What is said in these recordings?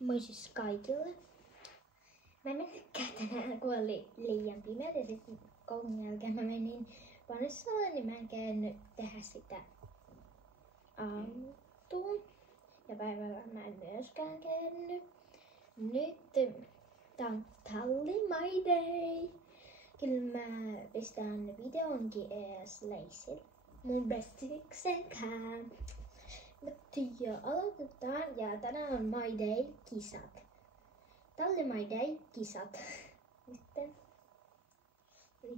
Moi siis kaikille. Mä en mennytkään tänään, kun oli liian pimeä ja sitten koulun jälkeen mä menin Vanessalle, niin mä en käynyt tehdä sitä aamuun. Ja päivällä mä en myöskään käynyt. Nyt tää on Talli My Day. Kyllä mä pistän videonkin ees Leisille. Mun bestiksenkään. Mutta joo, aloitetaan ja tänään on My Day-kisat. Talli My Day-kisat. Nyt.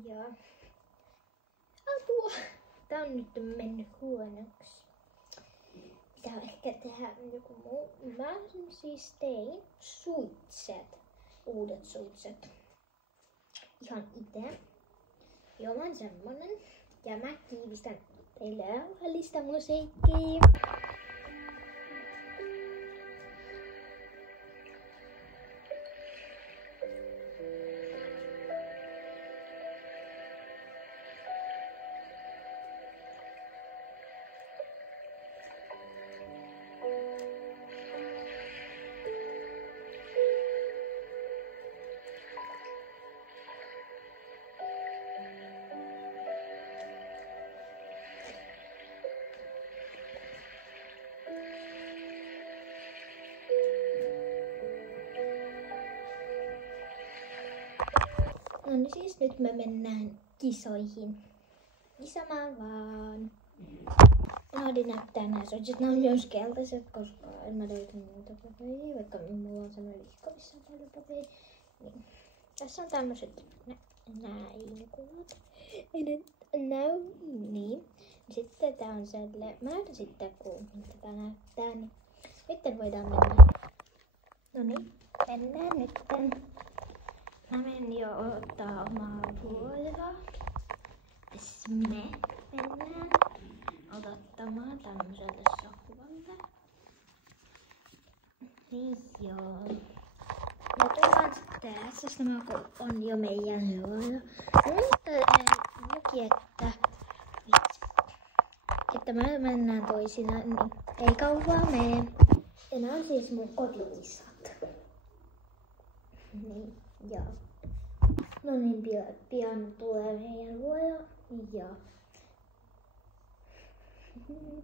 Joo. Apua! Tää on nyt mennyt huonoksi. Pitää ehkä tehdä joku muu. Mä siis tein suitset. Uudet suitset. Ihan ite. Joo, mä oon semmonen. Ja mä kiivistän teille rauhallista musiikkia. No niin siis nyt me mennään kisoihin. Kisamaan vaan. Unohdin näyttää nää soitset. Nää on myös keltaiset, koska en mä löytänyt niitä paperia. Vaikka mulla on semmoinen vihko, missä on paljon paperia. Niin. Tässä on tämmöset näin kuvat. Ei ne näy niin. Sitten tää on sellainen. Mä näytän sitten miltä tää näyttää. Niin. Sitten voidaan mennä. No niin, mennään nytten. Mä menen jo ottaa omaa vuoroa. Tässä me mennään odottamaan tämmöiselle sohvalle. Niin joo. Ja tullaan sitten tässä, kun on jo meidän vuoro. Mutta luki, että me mennään toisinaan, niin ei kauaa mene. Ja nämä on siis mun kotikissat. Niin. Joo. No niin, pian tulee meidän vuoro. Joo. Joo,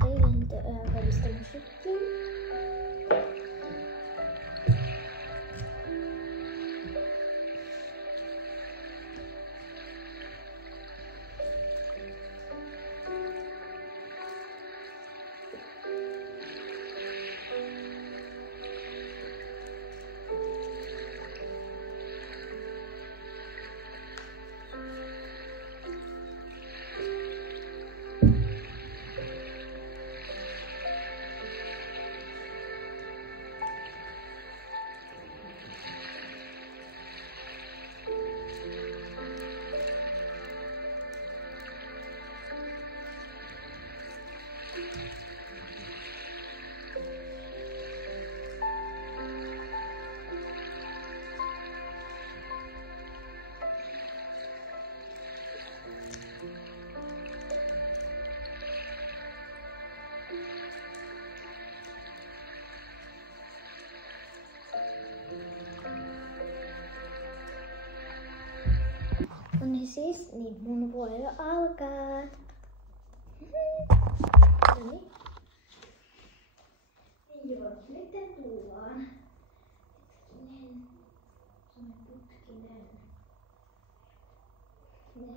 teillä nyt välistä musiikkia. No niin siis, niin mun vuoro alkaa. No niin. Joo, nyt tullaan. Hetkinen. Semmoinen putkinen.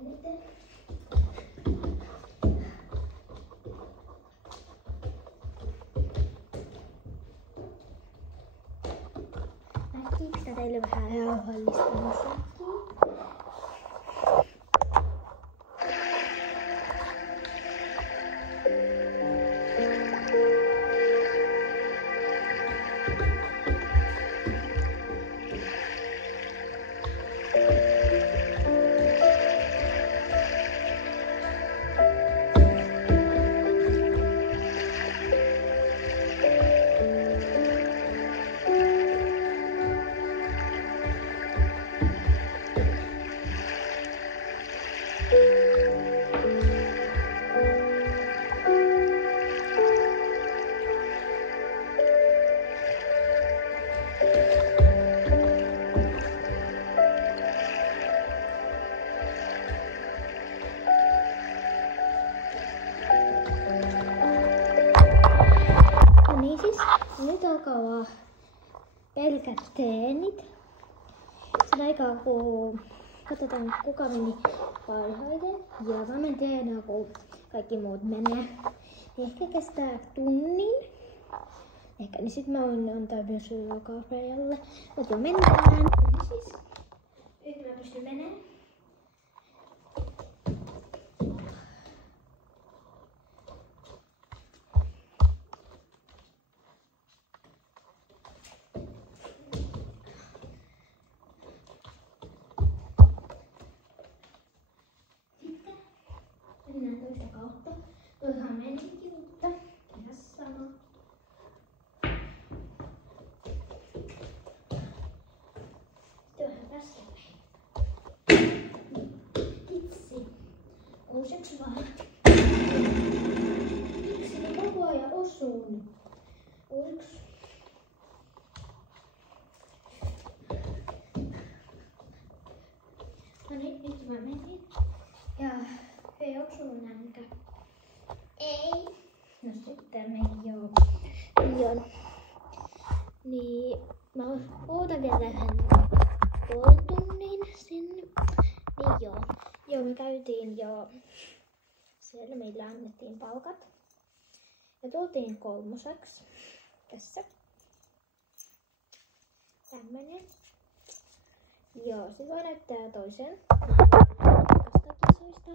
Miten? Nähtiinkö teille vähän rauhallista musiikkia? Nyt alkaa pelkät treenit. Sen aikaa kun katsotaan kuka meni parhaiten. Ja mä menen treenaan kun kaikki muut menee. Ehkä kestää tunnin. Ehkä niin sit mä voin antaa myös ruokaa Freijalle. Mutta jo mennään. Siis. Nyt mä pystyn menemään. Mennään toista kautta. Toihan menikin, mutta ihan sama. Sitten tässä päin. Kitsi. Uusiksi vaan. Kitsi koko ajan osuu nyt. Uusiksi. No niin, nyt mä menin. Ja ei osuu nänkä. Ei. No sitten ei oo. Niin mä ootan vielä vähän puolen tunnin sinne. Niin joo. Joo, me käytiin jo siellä, meillä annettiin palkat. Ja tultiin 3. Tässä. Tämmönen. Joo, sit voi näyttää toisen. Kisoista.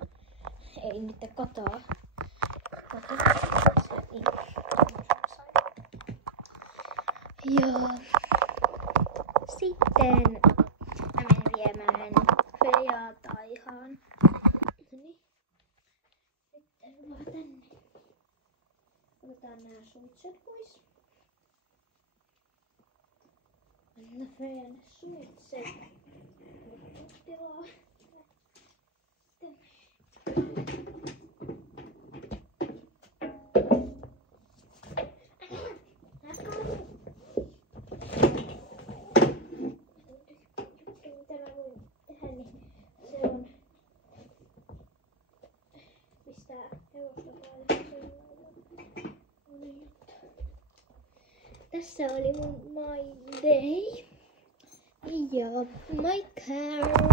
Ei nyt kotoa. Niin. Joo. Sitten mä menen viemään Freijaa Taihaan. Noniin. Sitten vaan tänne. Otetaan nää suitset pois. Anna Freijalle suitset. Tilaa. Tässä oli mun my day. Ja my car.